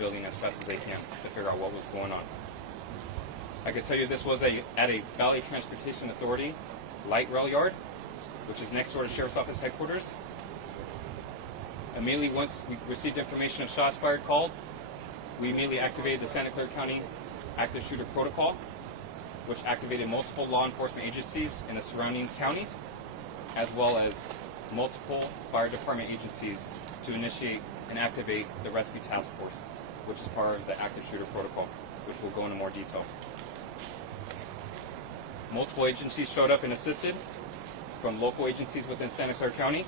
building as fast as they can to figure out what was going on. I can tell you this was at a Valley Transportation Authority light rail yard, which is next door to Sheriff's Office headquarters. Immediately once we received information of shots fired called, we immediately activated the Santa Clara County active shooter protocol, which activated multiple law enforcement agencies in the surrounding counties, as well as multiple fire department agencies to initiate and activate the rescue task force, which is part of the active shooter protocol, which we'll go into more detail. Multiple agencies showed up and assisted, from local agencies within Santa Clara County,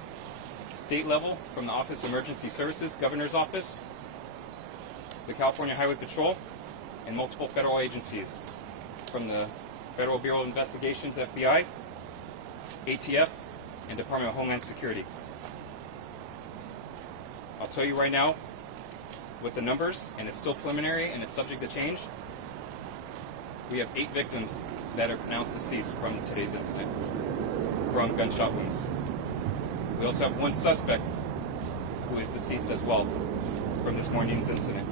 state level from the Office of Emergency Services, Governor's Office, the California Highway Patrol, and multiple federal agencies from the Federal Bureau of Investigations, FBI, ATF, and Department of Homeland Security. I'll tell you right now, with the numbers, and it's still preliminary and it's subject to change, we have 8 victims that are pronounced deceased from today's incident, from gunshot wounds. We also have 1 suspect who is deceased as well from this morning's incident.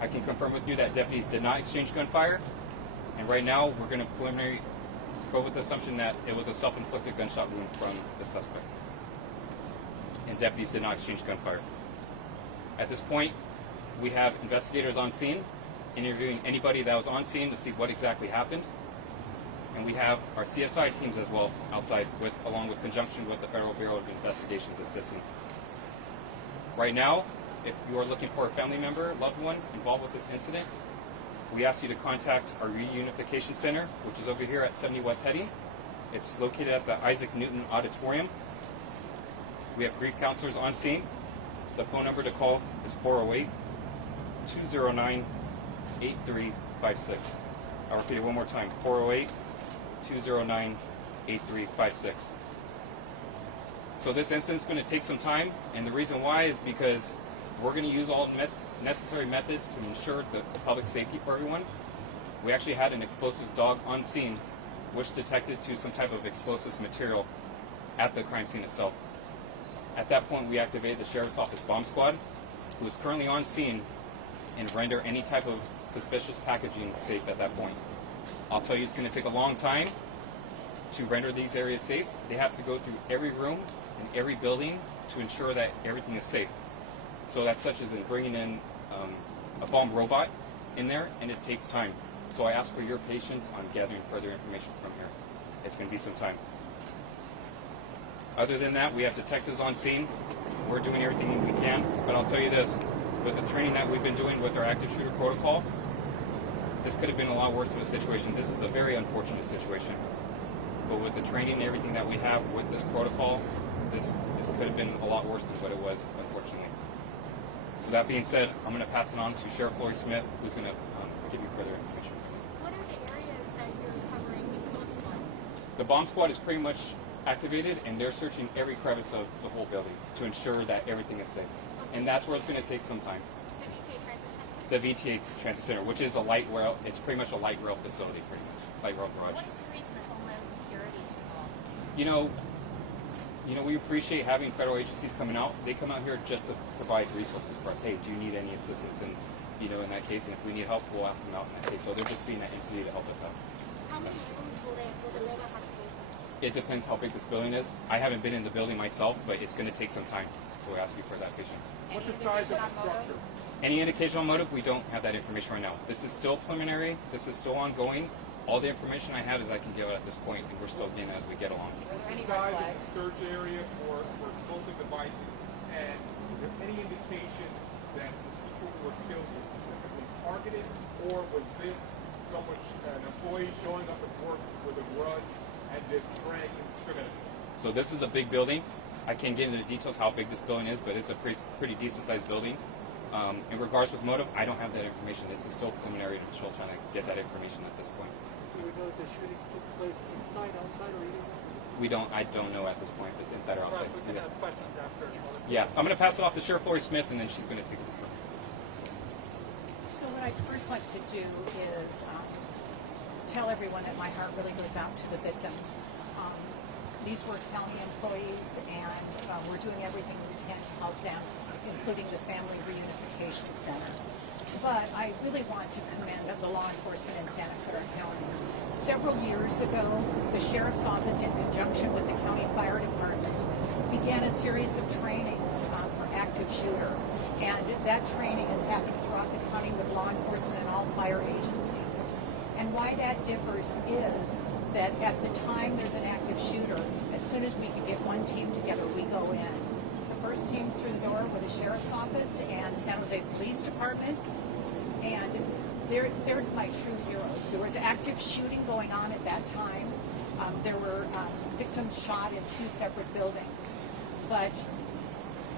I can confirm with you that deputies did not exchange gunfire, and right now we're going to preliminary go with the assumption that it was a self-inflicted gunshot wound from the suspect. And deputies did not exchange gunfire. At this point, we have investigators on scene, interviewing anybody that was on scene to see what exactly happened. And we have our CSI teams as well outside, along with conjunction with the Federal Bureau of Investigations assisting. Right now, if you are looking for a family member, loved one involved with this incident, we ask you to contact our reunification center, which is over here at 70 West Heading. It's located at the Isaac Newton Auditorium. We have grief counselors on scene. The phone number to call is 408-209-8356. I'll repeat it one more time, 408-209-8356. So this incident is going to take some time, and the reason why is because we're going to use all necessary methods to ensure the public safety for everyone. We actually had an explosives dog on scene, which detected to some type of explosives material at the crime scene itself. At that point, we activated the Sheriff's Office bomb squad, who is currently on scene and render any type of suspicious packaging safe at that point. I'll tell you, it's going to take a long time to render these areas safe. They have to go through every room and every building to ensure that everything is safe. So that's such as in bringing in a bomb robot in there, and it takes time. So I ask for your patience on gathering further information from here. It's going to be some time. Other than that, we have detectives on scene. We're doing everything we can, but I'll tell you this, with the training that we've been doing with our active shooter protocol, this could have been a lot worse of a situation. This is a very unfortunate situation. But with the training and everything that we have with this protocol, this could have been a lot worse than what it was, unfortunately. So that being said, I'm going to pass it on to Sheriff Floyd Smith, who's going to give you further information. What are the areas that you're covering with the bomb squad? The bomb squad is pretty much activated, and they're searching every crevice of the whole building to ensure that everything is safe. Okay. And that's where it's going to take some time. The VTA Transit Center? The VTA Transit Center, which is a light rail, it's pretty much a light rail facility, pretty much. Light rail garage. What is the reason that Homeland Security is involved? You know, we appreciate having federal agencies coming out. They come out here just to provide resources for us. Hey, do you need any assistance? And, in that case, and if we need help, we'll ask them out in that case. So they're just being that entity to help us out. How many rooms will the building have to be? It depends how big this building is. I haven't been in the building myself, but it's going to take some time. So we ask you for that patience. What's the size of the structure? Any indication on motive? We don't have that information right now. This is still preliminary. This is still ongoing. All the information I have is I can give at this point, and we're still getting as we get along. What's the size of the search area for explosive devices, and is there any indication that the people who were killed were specifically targeted, or was this an employee showing up at work with a grudge and just spraying indiscriminately? So this is a big building. I can't get into the details how big this building is, but it's a pretty decent-sized building. In regards with motive, I don't have that information. This is still preliminary, and I'm still trying to get that information at this point. Do we know if the shooting took place inside, outside, or either? I don't know at this point if it's inside or outside. We can have questions after. Yeah, I'm going to pass it off to Sheriff Floyd Smith, and then she's going to take this. So what I'd first like to do is tell everyone that my heart really goes out to the victims. These were county employees, and we're doing everything we can to help them, including the Family Reunification Center. but I really want to commend the law enforcement in Santa Clara County. Several years ago, the Sheriff's Office, in conjunction with the County Fire Department, began a series of trainings for active shooter. And that training is happening throughout the county with law enforcement and all fire agencies. And why that differs is that at the time there's an active shooter, as soon as we can get one team together, we go in. The first team through the door with the Sheriff's Office and San Jose Police Department, and they're my true heroes. There was active shooting going on at that time. There were victims shot in 2 separate buildings, but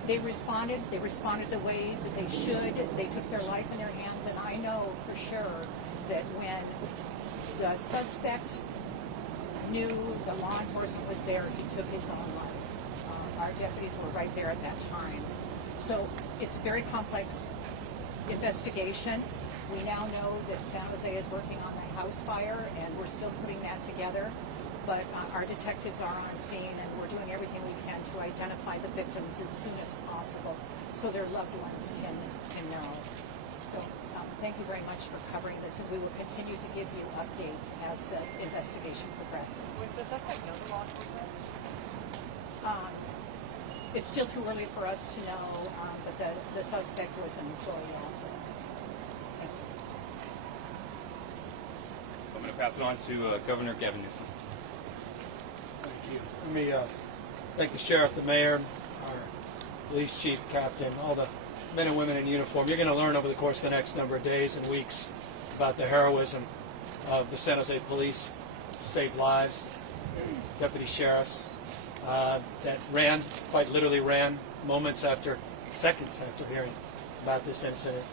they responded the way that they should. They took their life in their hands, and I know for sure that when the suspect knew the law enforcement was there, he took his own life. Our deputies were right there at that time. So it's a very complex investigation. We now know that San Jose is working on the house fire, and we're still putting that together. But our detectives are on scene, and we're doing everything we can to identify the victims as soon as possible so their loved ones can know. So thank you very much for covering this, and we will continue to give you updates as the investigation progresses. Was the suspect known to law enforcement? It's still too early for us to know, but the suspect was an employee also. Thank you. So I'm going to pass it on to Governor Gavin Newsom. Thank you. Let me thank the sheriff, the mayor, our police chief, captain, all the men and women in uniform. You're going to learn over the course of the next number of days and weeks about the heroism of the San Jose police, saved lives, deputy sheriffs that quite literally ran seconds after hearing about this incident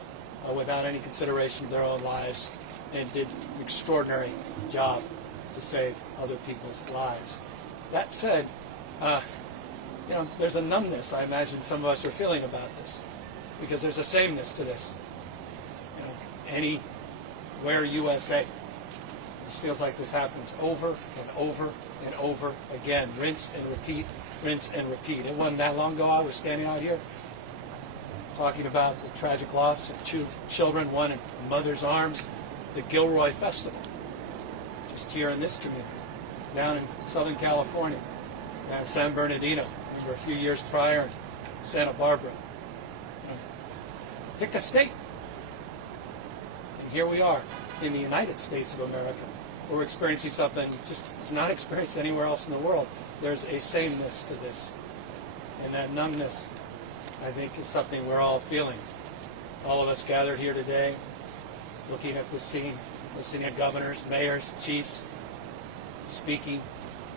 without any consideration of their own lives, and did an extraordinary job to save other people's lives. That said, there's a numbness I imagine some of us are feeling about this, because there's a sameness to this. Anywhere USA, it just feels like this happens over and over and over again. Rinse and repeat, rinse and repeat. It wasn't that long ago I was standing out here talking about the tragic loss of 2 children, one in a mother's arms, the Gilroy Festival, just here in this community, down in Southern California, down in San Bernardino, remember a few years prior in Santa Barbara. Pick a state. And here we are in the United States of America. We're experiencing something just is not experienced anywhere else in the world. There's a sameness to this. And that numbness, I think, is something we're all feeling. All of us gathered here today, looking at the scene, listening to governors, mayors, chiefs, speaking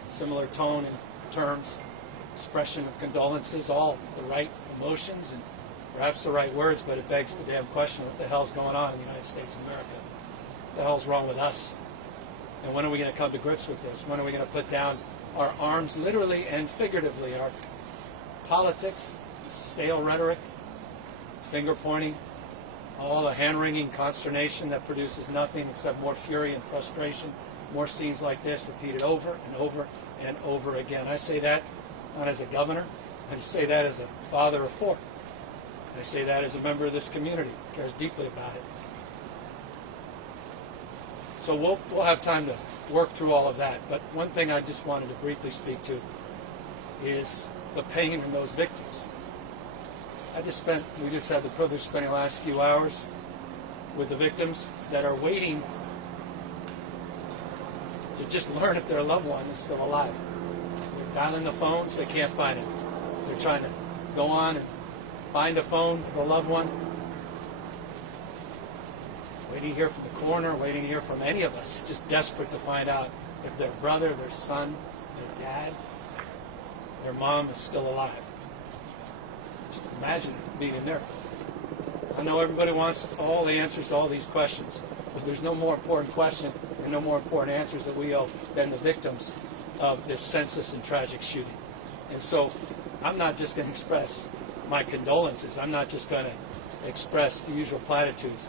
similar tone and terms, expression of condolences, all the right emotions and perhaps the right words, but it begs the damn question, what the hell's going on in the United States of America? What the hell's wrong with us? And when are we going to come to grips with this? When are we going to put down our arms, literally and figuratively, our politics, stale rhetoric, finger pointing, all the hand-wringing consternation that produces nothing except more fury and frustration, more scenes like this repeated over and over and over again. I say that not as a governor, I say that as a father of 4. I say that as a member of this community who cares deeply about it. So we'll have time to work through all of that. But one thing I just wanted to briefly speak to is the pain in those victims. We just had the privilege of spending the last few hours with the victims that are waiting to just learn if their loved one is still alive. They're dialing the phones, they can't find it. They're trying to go on and find a phone of a loved one. Waiting to hear from the coroner, waiting to hear from any of us, just desperate to find out if their brother, their son, their dad, their mom is still alive. Just imagine being in there. I know everybody wants all the answers to all these questions, but there's no more important question and no more important answers that we owe than the victims of this senseless and tragic shooting. And so I'm not just going to express my condolences. I'm not just going to express the usual platitudes.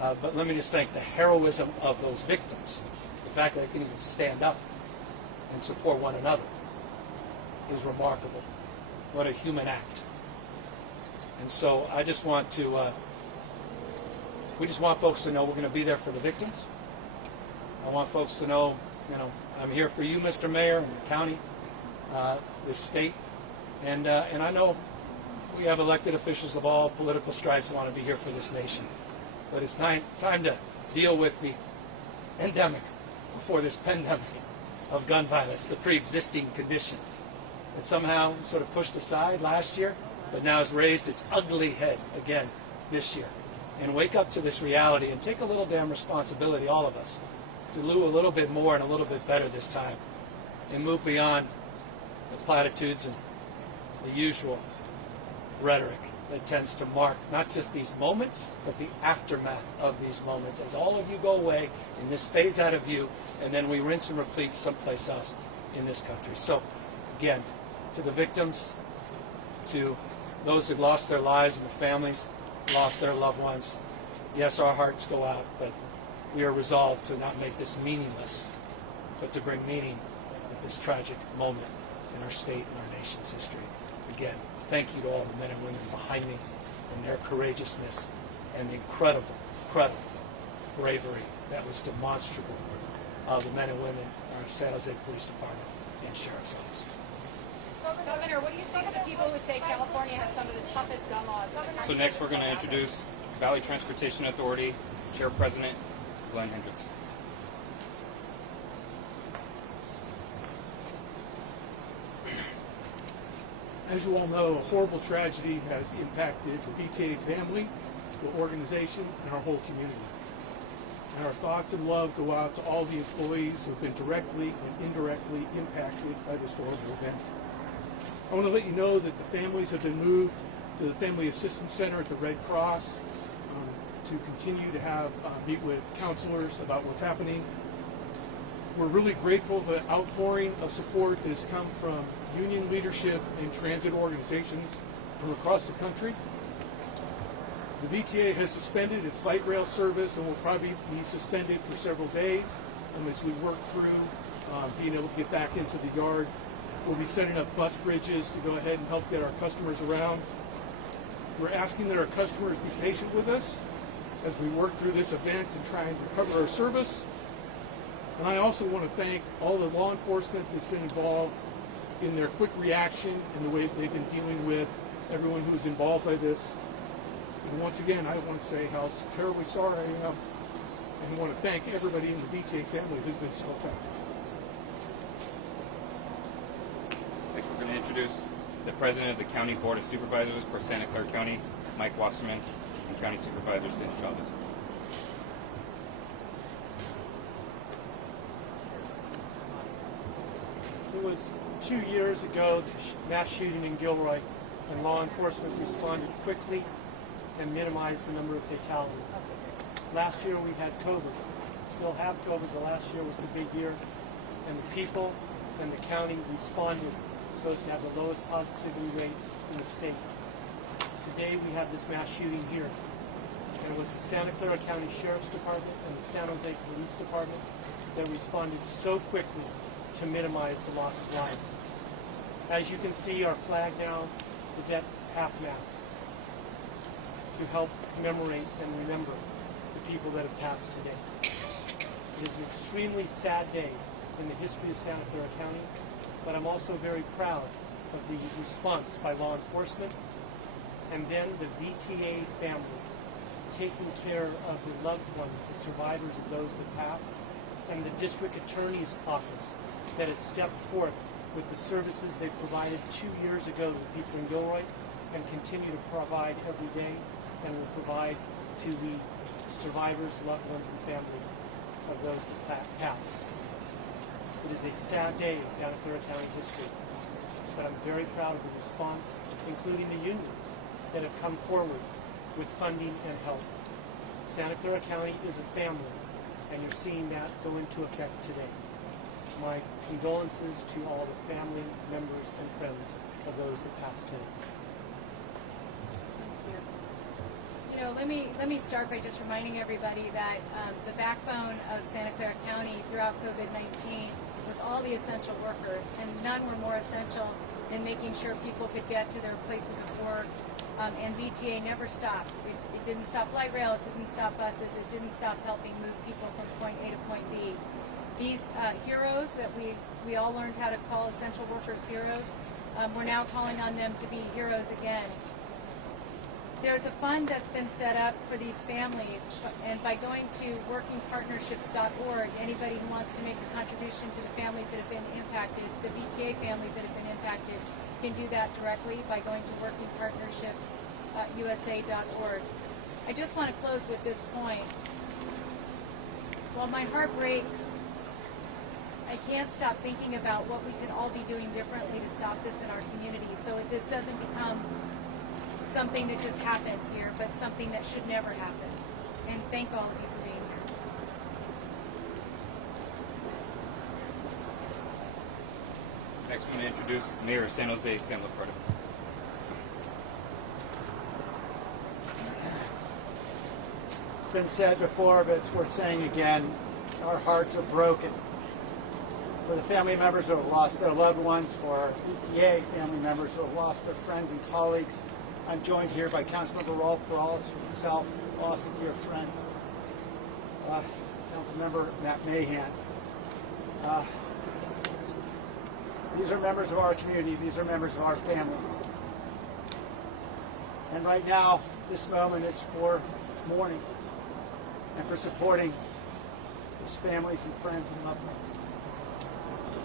But let me just thank the heroism of those victims. The fact that they can even stand up and support one another is remarkable. What a human act. And so I just want to we just want folks to know we're going to be there for the victims. I want folks to know, I'm here for you, Mr. Mayor, and the county, this state, and I know we have elected officials of all political stripes who want to be here for this nation. But it's time to deal with the endemic before this pandemic of gun violence, the pre-existing condition that somehow sort of pushed aside last year, but now has raised its ugly head again this year. And wake up to this reality and take a little damn responsibility, all of us, to do a little bit more and a little bit better this time, and move beyond the platitudes and the usual rhetoric that tends to mark not just these moments, but the aftermath of these moments. As all of you go away and this fades out of view, and then we rinse and repeat someplace else in this country. So, again, to the victims, to those that lost their lives and the families lost their loved ones, yes, our hearts go out, but we are resolved to not make this meaningless, but to bring meaning at this tragic moment in our state and our nation's history. Again, thank you to all the men and women behind me and their courageousness and the incredible, incredible bravery that was demonstrable of the men and women in our San Jose Police Department and Sheriff's Office. Governor, what do you say to the people who say California has some of the toughest gun laws? So next we're going to introduce Valley Transportation Authority Chair President Glenn Hendricks. As you all know, a horrible tragedy has impacted the VTA family, the organization, and our whole community. And our thoughts and love go out to all the employees who have been directly and indirectly impacted by this horrible event. I want to let you know that the families have been moved to the Family Assistance Center at the Red Cross to continue to have meet with counselors about what's happening. We're really grateful for the outpouring of support that has come from union leadership and transit organizations from across the country. The VTA has suspended its light rail service and will probably be suspended for several days as we work through being able to get back into the yard. We'll be setting up bus bridges to go ahead and help get our customers around. We're asking that our customers be patient with us as we work through this event and try and recover our service. And I also want to thank all the law enforcement that's been involved in their quick reaction and the way that they've been dealing with everyone who's involved by this. And once again, I want to say how terribly sorry I am, and I want to thank everybody in the VTA family who's been so effective. Next we're going to introduce the President of the County Board of Supervisors for Santa Clara County, Mike Wasserman, and County Supervisor Cindy Chavez. It was 2 years ago, the mass shooting in Gilroy, and law enforcement responded quickly and minimized the number of fatalities. Last year we had COVID. Still have COVID, but last year was the big year, and the people and the county responded so as to have the lowest positivity rate in the state. Today we have this mass shooting here, and it was the Santa Clara County Sheriff's Department and the San Jose Police Department that responded so quickly to minimize the loss of lives. As you can see, our flag now is at half-mast to help commemorate and remember the people that have passed today. It is an extremely sad day in the history of Santa Clara County, but I'm also very proud of the response by law enforcement and then the VTA family taking care of the loved ones, the survivors of those that passed, and the district attorney's office that has stepped forth with the services they provided 2 years ago to the people in Gilroy and continue to provide every day and will provide to the survivors, loved ones, and family of those that passed. It is a sad day in Santa Clara County history, but I'm very proud of the response, including the unions that have come forward with funding and help. Santa Clara County is a family, and you're seeing that go into effect today. My condolences to all the family members and friends of those that passed today. You know, let me start by just reminding everybody that the backbone of Santa Clara County throughout COVID-19 was all the essential workers, and none were more essential than making sure people could get to their places of work. And VTA never stopped. It didn't stop light rail, it didn't stop buses, it didn't stop helping move people from point A to point B. These heroes that we all learned how to call essential workers heroes, we're now calling on them to be heroes again. There's a fund that's been set up for these families, and by going to workingpartnerships.org, anybody who wants to make a contribution to the families that have been impacted, the VTA families that have been impacted, can do that directly by going to workingpartnerships.usa.org. I just want to close with this point. While my heart breaks, I can't stop thinking about what we could all be doing differently to stop this in our community so that this doesn't become something that just happens here, but something that should never happen. And thank all of you for being here. Next, I'm going to introduce Mayor of San Jose, Sam Cassidy. It's been said before, but it's worth saying again, our hearts are broken. For the family members who have lost their loved ones, for our PTA family members who have lost their friends and colleagues, I'm joined here by Councilmember Rolf Perales from the South, lost a dear friend, Councilmember Matt Mahan. These are members of our community. These are members of our families. And right now, this moment is for mourning and for supporting those families and friends and loved ones.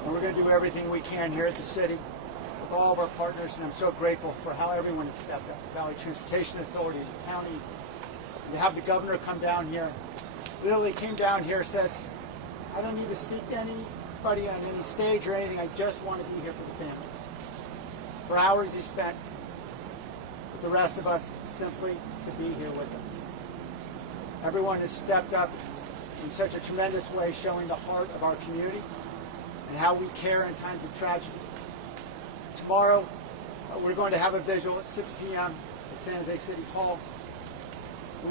And we're going to do everything we can here at the city with all of our partners, and I'm so grateful for how everyone has stepped up. The Valley Transportation Authority, the county, to have the governor come down here. Literally came down here, said, I don't need to speak to anybody on any stage or anything, I just want to be here for the families. For hours he spent with the rest of us simply to be here with us. Everyone has stepped up in such a tremendous way, showing the heart of our community and how we care in times of tragedy. Tomorrow, we're going to have a vigil at 6 p.m. at San Jose City Hall.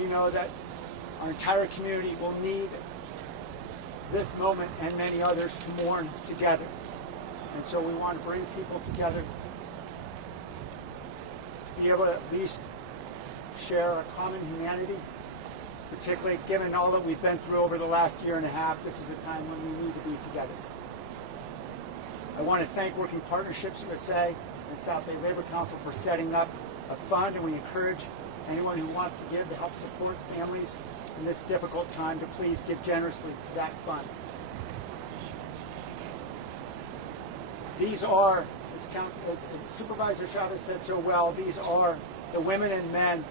We know that our entire community will need this moment and many others to mourn together. And so we want to bring people together, be able to at least share a common humanity, particularly given all that we've been through over the last year and a half. This is a time when we need to be together. I want to thank Working Partnerships USA and South Bay Labor Council for setting up a fund, and we encourage anyone who wants to give to help support families in this difficult time to please give generously to that fund. These are, as Supervisor Chavez said so well, these are the women and men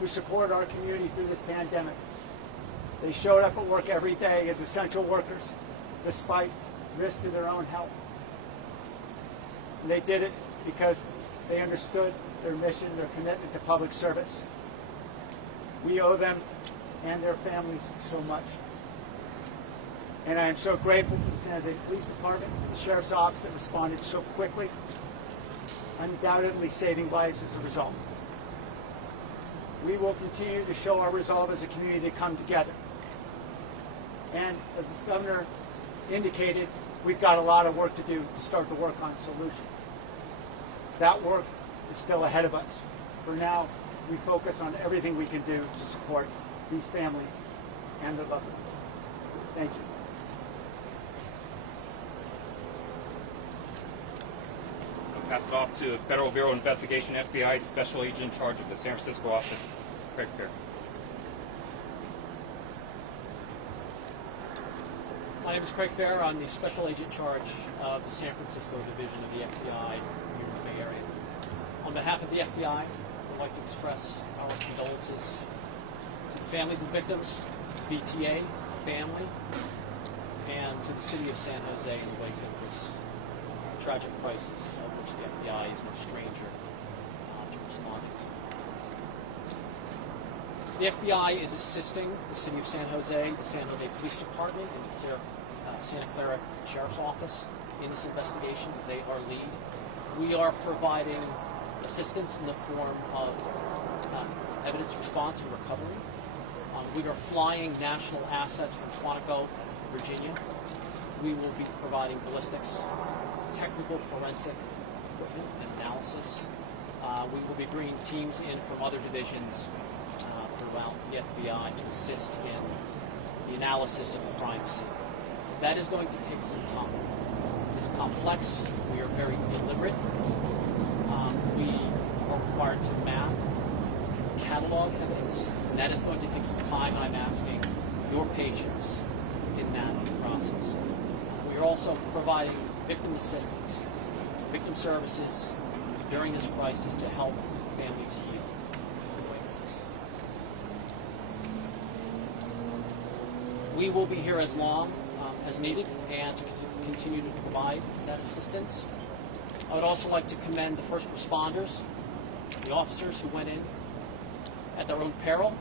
who support our community through this pandemic. They showed up at work every day as essential workers, despite risk to their own health. And they did it because they understood their mission, their commitment to public service. We owe them and their families so much. And I am so grateful to the San Jose Police Department and the Sheriff's Office that responded so quickly, undoubtedly saving lives as a result. We will continue to show our resolve as a community to come together. And as the Governor indicated, we've got a lot of work to do to start to work on solutions. That work is still ahead of us. For now, we focus on everything we can do to support these families and their loved ones. Thank you. I'll pass it off to Federal Bureau of Investigation, FBI, Special Agent in charge of the San Francisco office, Craig Fair. My name is Craig Fair. I'm the Special Agent in charge of the San Francisco Division of the FBI here in the Bay Area. On behalf of the FBI, I'd like to express our condolences to the families and victims, VTA, family, and to the city of San Jose in the wake of this tragic crisis, of which the FBI is no stranger to responding to. The FBI is assisting the city of San Jose, the San Jose Police Department, and the Santa Clara Sheriff's Office in this investigation. They are lead. We are providing assistance in the form of evidence response and recovery. We are flying national assets from Quantico, Virginia. We will be providing ballistics, technical forensic equipment and analysis. We will be bringing teams in from other divisions for throughout the FBI to assist in the analysis of the crime scene. That is going to take some time. It's complex. We are very deliberate. We are required to map, catalog evidence, and that is going to take some time. I'm asking your patience in that process. We are also providing victim assistance, victim services during this crisis to help families heal. We will be here as long as needed and continue to provide that assistance. I would also like to commend the first responders, the officers who went in at their own peril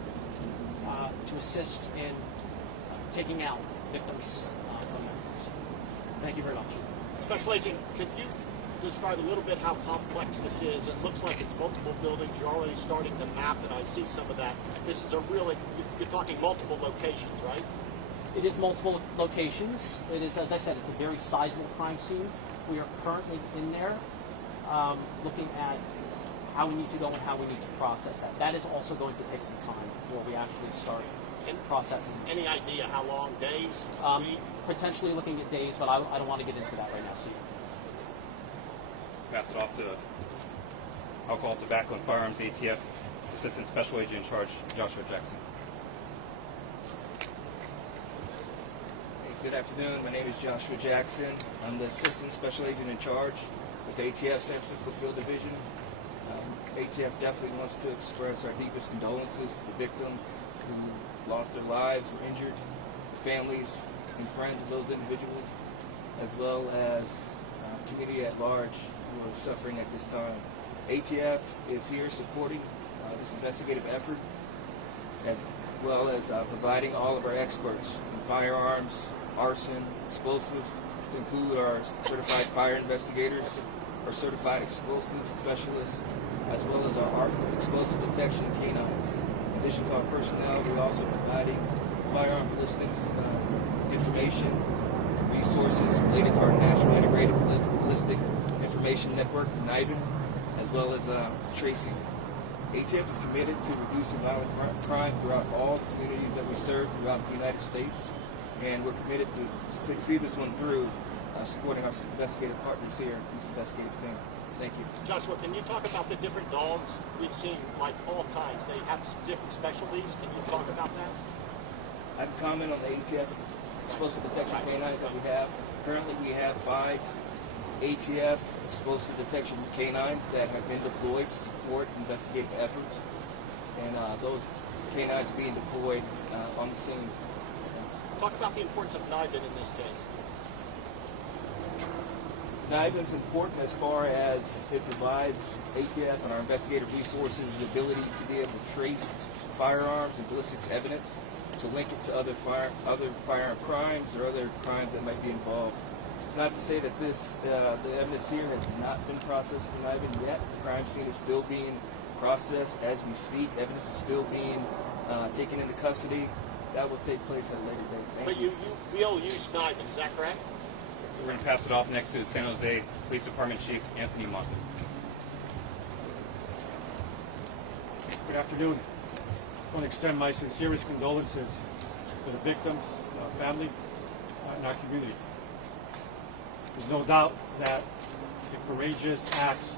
to assist in taking out victims from their homes. Thank you very much. Special Agent, could you describe a little bit how complex this is? It looks like it's multiple buildings. You're already starting to map it. I see some of that. This is a really, you're talking multiple locations, right? It is multiple locations. It is, as I said, it's a very sizable crime scene. We are currently in there looking at how we need to go and how we need to process that. That is also going to take some time before we actually start processing this. Any idea how long? Days? Weeks? Potentially looking at days, but I don't want to get into that right now, Steve. Pass it off to Alcohol, Tobacco, and Firearms ATF Assistant Special Agent in Charge, Joshua Jackson. Good afternoon. My name is Joshua Jackson. I'm the Assistant Special Agent in Charge with ATF San Francisco Field Division. ATF definitely wants to express our deepest condolences to the victims who lost their lives, were injured, the families and friends of those individuals, as well as community at large who are suffering at this time. ATF is here supporting this investigative effort, as well as providing all of our experts in firearms, arson, explosives, to include our certified fire investigators, our certified explosives specialists, as well as our explosive detection canines. In addition to our personnel, we're also providing firearm ballistics information, resources related to our National Integrated Ballistic Information Network, NIBIN, as well as tracing. ATF is committed to reducing violent crime throughout all communities that we serve throughout the United States, and we're committed to see this one through, supporting our investigative partners here in this investigative team. Thank you. Joshua, can you talk about the different dogs we've seen, like all kinds? They have different specialties. Can you talk about that? I can comment on the ATF explosive detection canines that we have. Currently, we have 5 ATF explosive detection canines that have been deployed to support investigative efforts, and those canines being deployed on the scene. Talk about the importance of NIBIN in this case. NIBIN is important as far as it provides ATF and our investigative resources the ability to be able to trace firearms and ballistics evidence, to link it to other firearm crimes or other crimes that might be involved. It's not to say that the evidence here has not been processed for NIBIN yet. The crime scene is still being processed as we speak. Evidence is still being taken into custody. That will take place at a later date. But you will use NIBIN, is that correct? So we're going to pass it off next to San Jose Police Department Chief Anthony Monte. Good afternoon. I want to extend my sincerest condolences to the victims, our family, and our community. There's no doubt that the courageous acts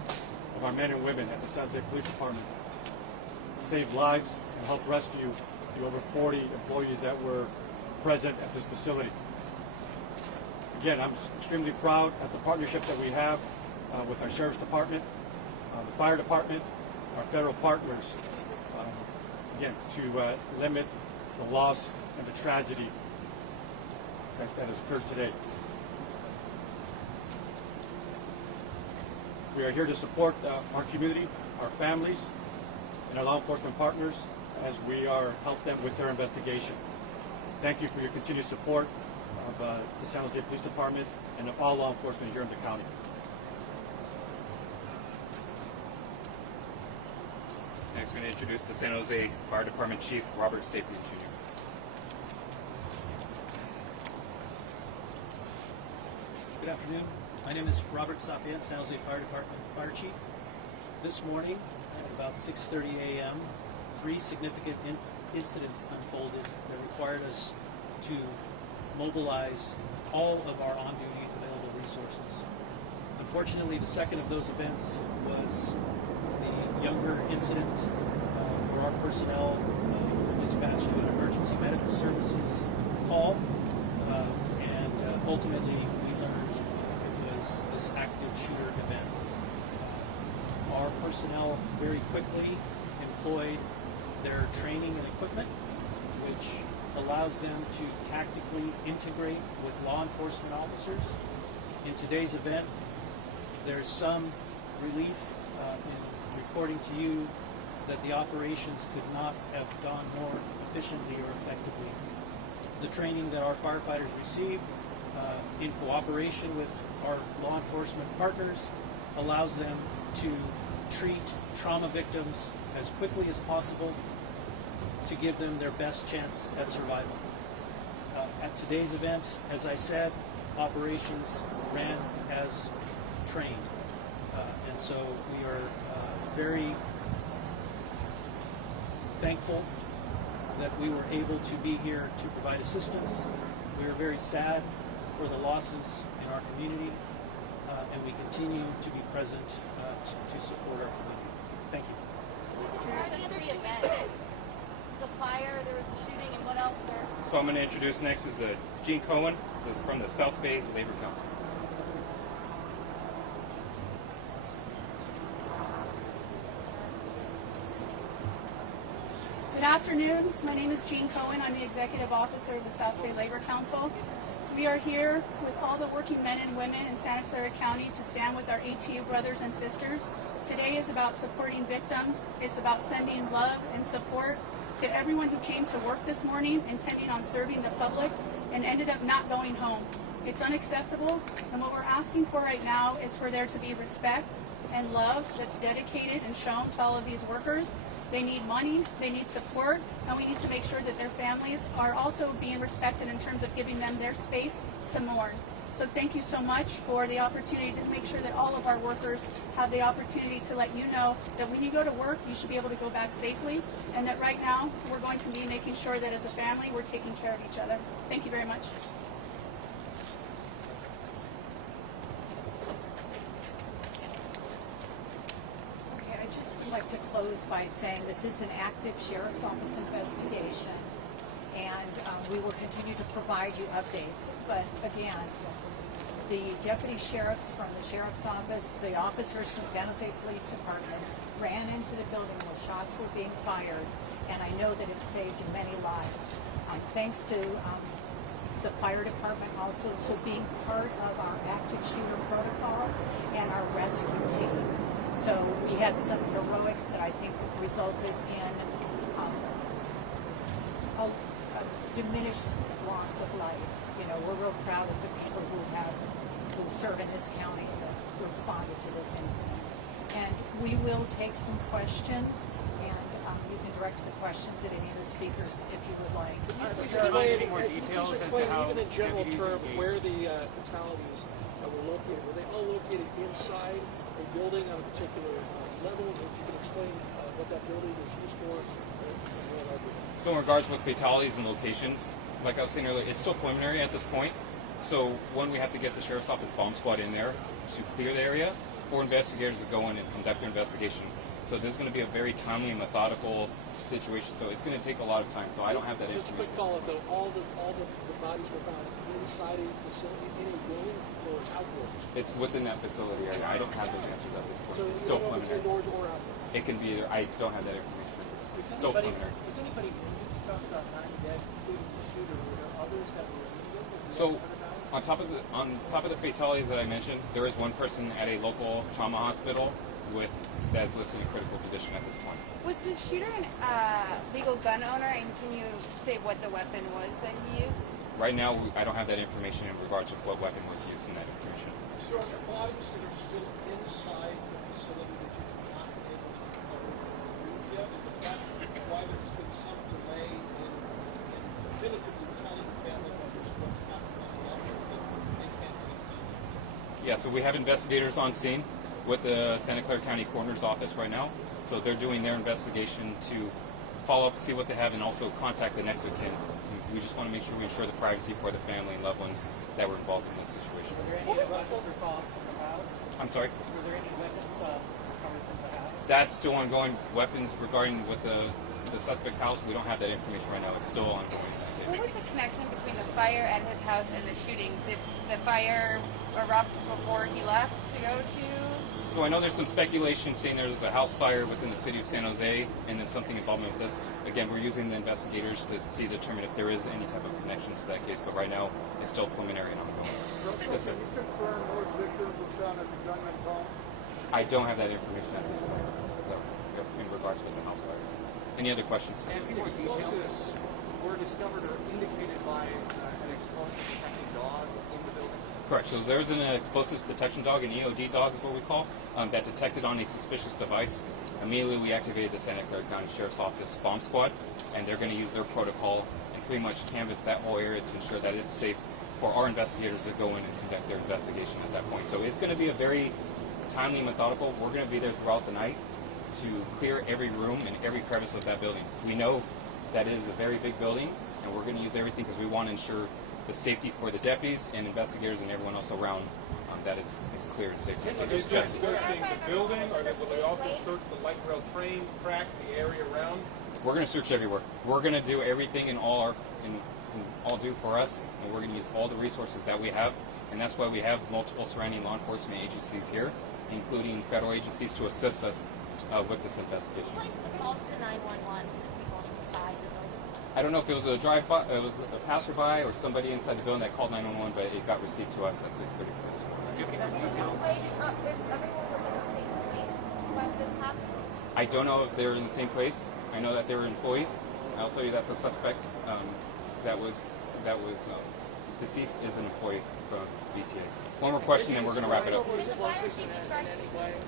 of our men and women at the San Jose Police Department saved lives and helped rescue the over 40 employees that were present at this facility. Again, I'm extremely proud of the partnership that we have with our Sheriff's Department, the Fire Department, our federal partners, again, to limit the loss and the tragedy that has occurred today. We are here to support our community, our families, and our law enforcement partners as we help them with their investigation. Thank you for your continued support of the San Jose Police Department and of all law enforcement here in the county. Next, we're going to introduce the San Jose Fire Department Chief Robert Sapien Jr. Good afternoon. My name is Robert Sapien, San Jose Fire Department Fire Chief. This morning at about 6:30 a.m., 3 significant incidents unfolded that required us to mobilize all of our on-duty available resources. Unfortunately, the second of those events was the younger incident where our personnel were dispatched to an emergency medical services call, and ultimately we learned it was this active shooter event. Our personnel very quickly employed their training and equipment, which allows them to tactically integrate with law enforcement officers. In today's event, there's some relief in reporting to you that the operations could not have gone more efficiently or effectively. The training that our firefighters received in cooperation with our law enforcement partners allows them to treat trauma victims as quickly as possible to give them their best chance at survival. At today's event, as I said, operations ran as trained. And so we are very thankful that we were able to be here to provide assistance. We are very sad for the losses in our community, and we continue to be present to support our community. Thank you. The three events. The fire, there was the shooting, and what else, sir? So I'm going to introduce next is Gene Cohen from the South Bay Labor Council. Good afternoon. My name is Jean Cohen. I'm the Executive Officer of the South Bay Labor Council. We are here with all the working men and women in Santa Clara County to stand with our ATU brothers and sisters. Today is about supporting victims. It's about sending love and support to everyone who came to work this morning intending on serving the public and ended up not going home. It's unacceptable, and what we're asking for right now is for there to be respect and love that's dedicated and shown to all of these workers. They need money, they need support, and we need to make sure that their families are also being respected in terms of giving them their space to mourn. So thank you so much for the opportunity to make sure that all of our workers have the opportunity to let you know that when you go to work, you should be able to go back safely, and that right now we're going to be making sure that as a family we're taking care of each other. Thank you very much. Okay, I'd just like to close by saying this is an active Sheriff's Office investigation, and we will continue to provide you updates. But again, the deputy sheriffs from the Sheriff's Office, the officers from San Jose Police Department ran into the building where shots were being fired, and I know that it saved many lives. Thanks to the fire department also being part of our active shooter protocol and our rescue team. So we had some heroics that I think resulted in a diminished loss of life. You know, we're real proud of the people who serve in this county that responded to this incident. And we will take some questions, and you can direct the questions at any of the speakers if you would like. Please explain any more details as to how even in general deputies terms engaged? where the fatalities were located. Were they all located inside a building on a particular level? If you can explain what that building is used for. So in regards with fatalities and locations, like I was saying earlier, it's still preliminary at this point. So one, we have to get the Sheriff's Office bomb squad in there to clear the area for investigators to go in and conduct their investigation. So this is going to be a very timely and methodical situation. So it's going to take a lot of time. So I don't have that Just a information. quick follow-up though. All the bodies were found inside a facility, in a building, or outdoors? It's within that facility area. I don't have those answers at this point. So It's still it's preliminary. indoors or outdoors? It can be either. I don't have that information. It's still preliminary. Does anybody, you talked about 9 dead, including the shooter, were there others that were immediate? So on top of the fatalities that I mentioned, there is one person at a local trauma hospital that is listed in critical condition at this point. Was the shooter a legal gun owner, and can you say what the weapon was that he used? Right now, I don't have that information in regards to what weapon was used in that information. So are there bodies that are still inside the facility that you have not been able to recover through yet? And is that why there's been some delay in definitively telling family members what's happened to loved ones that they can't get in contact? Yeah, so we have investigators on scene with the Santa Clara County Coroner's Office right now. So they're doing their investigation to follow up, see what they have, and also contact the next of kin. We just want to make sure we ensure the privacy for the family and loved ones that were involved in this situation. Were there any weapons recovered from the house? I'm sorry? Were there any weapons recovered from the house? That's still ongoing. Weapons regarding with the suspect's house, we don't have that information right now. It's still ongoing. What was the connection between the fire at his house and the shooting? Did the fire erupt before he left to go to? So I know there's some speculation saying there's a house fire within the city of San Jose and then something involvement with this. Again, we're using the investigators to determine if there is any type of connection to that case, but right now it's still preliminary and ongoing. Can you confirm more victims were found at the gunman's home? I don't have that information at this point. So, in regards to the house fire. Any other questions? And explosives were discovered or indicated by an explosive detecting dog in the building? Correct. So there's an explosives detection dog, an EOD dog is what we call, that detected on a suspicious device. Immediately we activated the Santa Clara County Sheriff's Office bomb squad, and they're going to use their protocol and pretty much canvass that whole area to ensure that it's safe for our investigators to go in and conduct their investigation at that point. So it's going to be a very timely and methodical. We're going to be there throughout the night to clear every room and every crevice of that building. We know that it is a very big building, and we're going to use everything because we want to ensure the safety for the deputies and investigators and everyone else around that it's clear and safe. Are they just searching the building, or will they also search the light rail train tracks, the area around? We're going to search everywhere. We're going to do everything in all due for us, and we're going to use all the resources that we have, and that's why we have multiple surrounding law enforcement agencies here, including federal agencies, to assist us with this investigation. Who placed the calls to 911? Was it people inside the building? I don't know if it was a drive-by, it was a passerby, or somebody inside the building that called 911, but it got received to us at 6:30. I don't know if they were in the same place. I know that they were employees. I'll tell you that the suspect that was deceased is an employee from BTA. One more question, and we're going to wrap it up.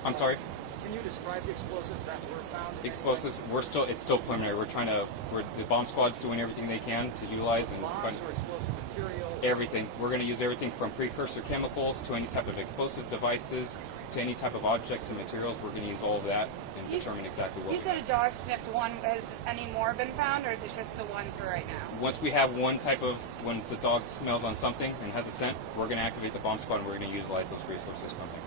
I'm sorry. Can you describe the explosives that were found? Explosives. It's still preliminary. The bomb squad's doing everything they can to utilize and bombs or explosive material? Everything. We're going to use everything from precursor chemicals to any type of explosive devices to any type of objects and materials. We're going to use all of that and determine exactly what. You said a dog sniffed one. Has any more been found, or is it just the one for right now? Once we have when the dog smells on something and has a scent, we're going to activate the bomb squad and we're going to utilize those resources from there.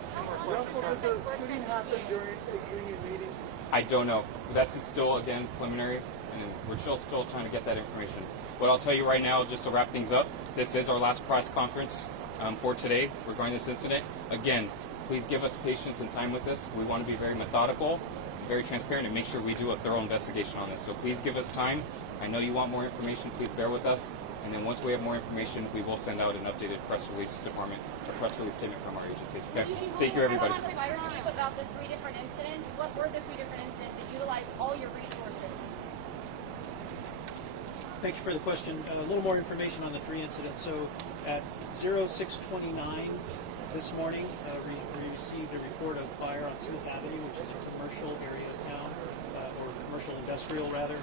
I don't know. That's still, again, preliminary, and we're still trying to get that information. But I'll tell you right now, just to wrap things up, this is our last press conference for today regarding this incident. Again, please give us patience and time with this. We want to be very methodical, very transparent, and make sure we do a thorough investigation on this. So please give us time. I know you want more information. Please bear with us. And then once we have more information, we will send out an updated press release statement from our agency. Okay? Thank you, everybody. The fire chief about the 3 different incidents. What were the 3 different incidents that utilized all your resources? Thank you for the question. A little more information on the 3 incidents. So at 06:29 this morning, we received a report of fire on Smith Avenue, which is a commercial area of town, or commercial industrial rather.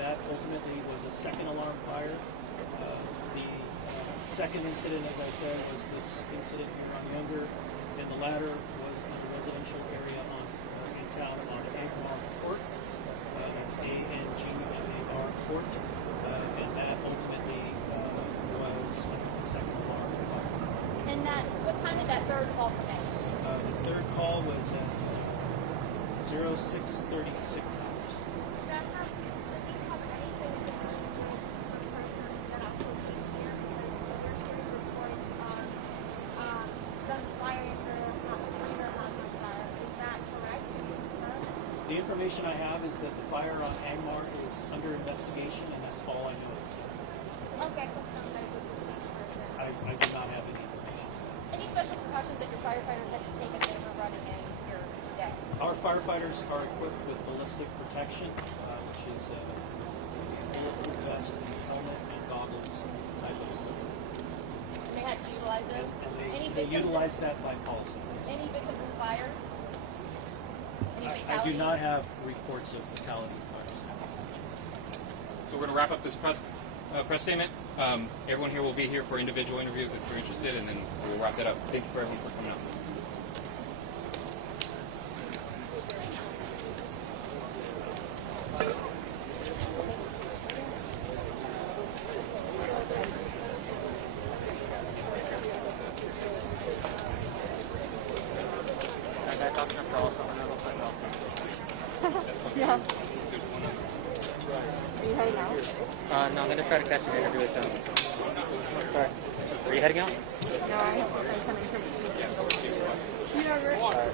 That ultimately was a second alarm fire. The second incident, as I said, was this incident here on Younger, and the latter was in a residential area in town on Angmar Court. That's A-N-G-M-A-R Court, and that ultimately was the second alarm fire. And what time did that third call come in? The third call was at 06:36 hours. The information I have is that the fire on Angmar is under investigation, and that's all I know. Okay. I do not have any information. Any special precautions that your firefighters had to take if they were running in here today? Our firefighters are equipped with ballistic protection, which is a bulletproof vest, helmet, and goggles type of equipment. And they had to utilize those? And they utilize that by policy. Any victims in fires? I do not have reports of fatality fires. So we're going to wrap up this press statement. Everyone here will be here for individual interviews if you're interested, and then we'll wrap that up. Thank you for everyone for coming out. Are you heading out? No, I'm going to try to catch an interview with them. Sorry. Are you heading out? No, I have to send something for you. All right.